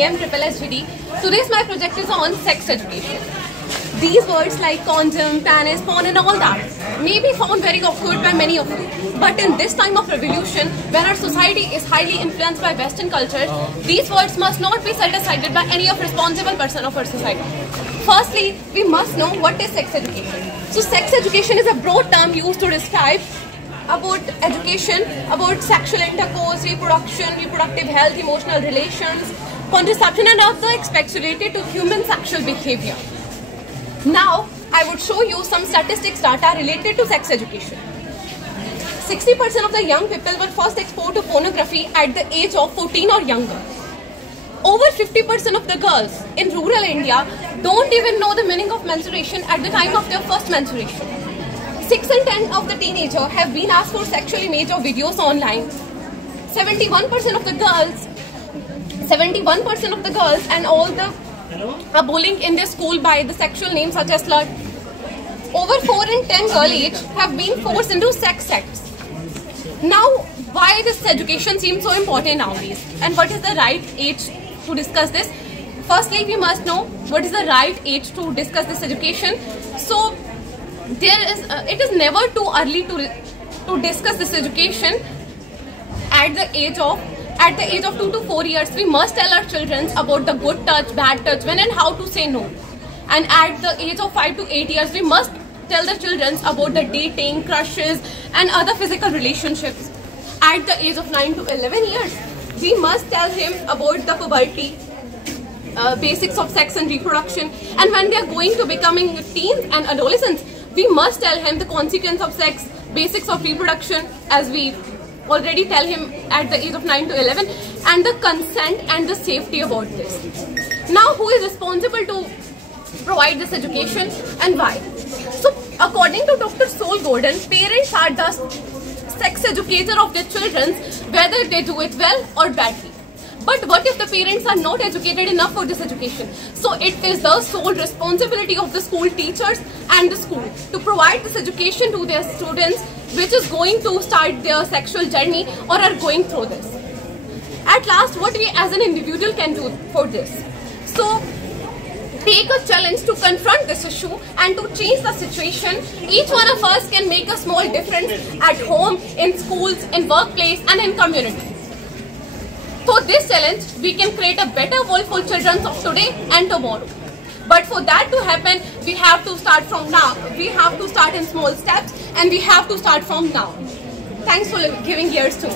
EM/SSGD. Today's my project is on sex education. These words like condom, penis, porn and all that may be found very awkward by many of you. But in this time of revolution, when our society is highly influenced by Western culture, these words must not be set aside by any of responsible person of our society. Firstly, we must know what is sex education. So sex education is a broad term used to describe about education, about sexual intercourse, reproductive health, emotional relations, contraception and other aspects related to human sexual behavior. Now, I would show you some statistics data related to sex education. 60% of the young people were first exposed to pornography at the age of 14 or younger. Over 50% of the girls in rural India don't even know the meaning of menstruation at the time of their first menstruation. 6 in 10 of the teenagers have been asked for sexual image or videos online. 71% of the girls and all the bullying in their school by the sexual names such as slut. Over 4 in 10 girl age have been forced into sex acts. Now, why this education seems so important nowadays? And what is the right age to discuss this? Firstly, we must know what is the right age to discuss this education. So, it is never too early to discuss this education. At the age of 2 to 4 years, we must tell our children about the good touch, bad touch, when and how to say no. And at the age of 5 to 8 years, we must tell the children about the dating, crushes, and other physical relationships. At the age of 9 to 11 years, we must tell him about the puberty, basics of sex and reproduction. And when they are going to becoming teens and adolescents, we must tell him the consequence of sex, basics of reproduction, as we already tell him at the age of 9 to 11, and the consent and the safety about this. Now, who is responsible to provide this education and why? So, according to Dr. Sol Gordon, parents are the sex educator of their children, whether they do it well or badly. But what if the parents are not educated enough for this education? So it is the sole responsibility of the school teachers and the school to provide this education to their students which is going to start their sexual journey or are going through this. At last, what we as an individual can do for this? So, take a challenge to confront this issue and to change the situation. Each one of us can make a small difference at home, in schools, in workplace and in community. For this challenge, we can create a better world for children of today and tomorrow. But for that to happen, we have to start from now. We have to start in small steps and we have to start from now. Thanks for giving ears to me.